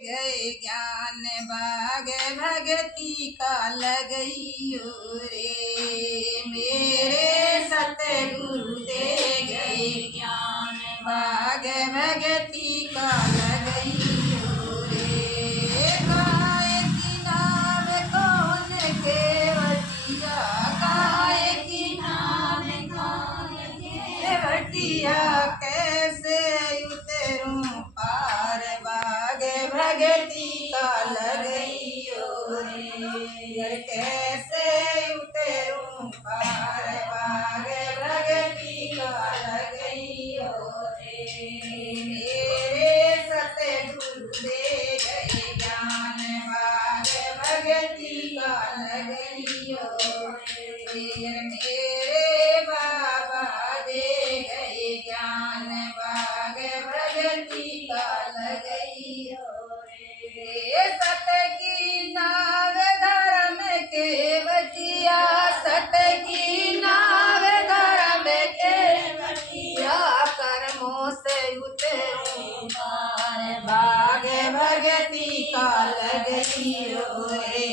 गए ज्ञान बाग भगती का लगइयो रे। मेरे सतगुरु दे गए ज्ञान बाग भगती का लगइयो रे। गाय की नाम कौन केवटिया, गाय की नाम कौन केवटिया, कैसे उतरूं पार बाग भगती का लगइयो रे। कैसे उतरूं पार बाग भगती का लगइयो रे। मेरे सतगुरु दे गए ज्ञान बाग भगती का लगइयो रे। मेरे बाबा दे गए ज्ञान बाग भगती का लगइयो रे। सत की नाव धर्म केवटिया, सत की नाव धर्म केवटिया, कर्मों से उतरूं पार बाग भगती का लगइयो रे।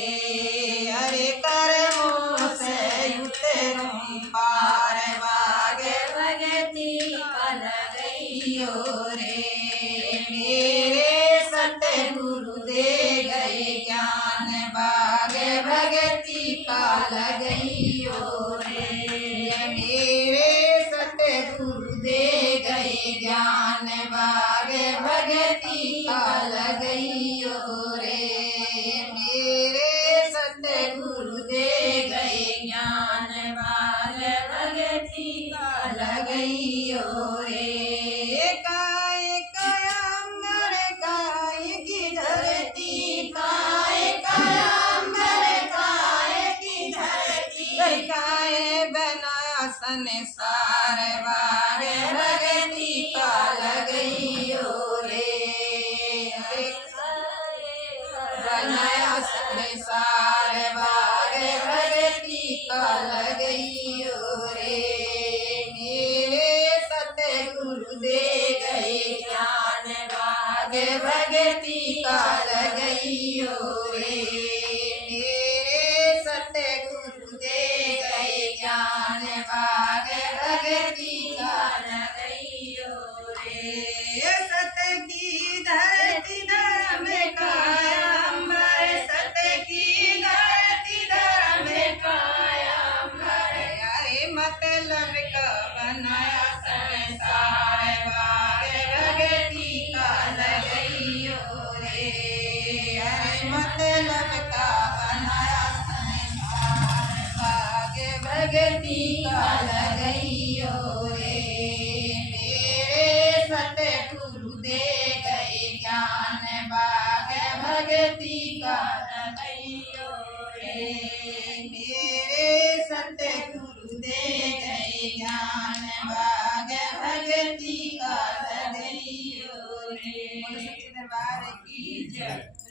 अरे कर्मों से उतरूं पार बाग भगती का लगइयो रे। मेरे सतगुरु दे गए ज्ञान बाग भगती का लगइयो रे। मेरे सतगुरु दे गए ज्ञान बाग भगती का लगइयो रे। मेरे सतगुरु दे गए ज्ञान बाग भगती का लगइयो रे। काय कयामर काय की धरती, काय कयामर काय की धरती, काय बनाया संसार बाग भगती का लगइयो रे। बनाया संसार बाग भगती का लगइयो रे। मेरे सतगुरु दे गए ज्ञान बाग भगती का लगइयो रे। मेरे सतगुरु दे गए ज्ञान बाग भगती का लगइयो रे। सत की धरती धर्म कायम्बर, सत की धरती धर्म कायम्बर, अरे मतलब का बनाया संसार बाग भगती का लगइयो रे। अरे मतलब का बनाया संसार बाग भगती का लगइयो रे। मेरे सतगुरु दे गए ज्ञान बाग भगती का लगइयो रे। मेरे सतगुरु दे गए ज्ञान बाग भगती का लगइयो रे। दरबार की जय।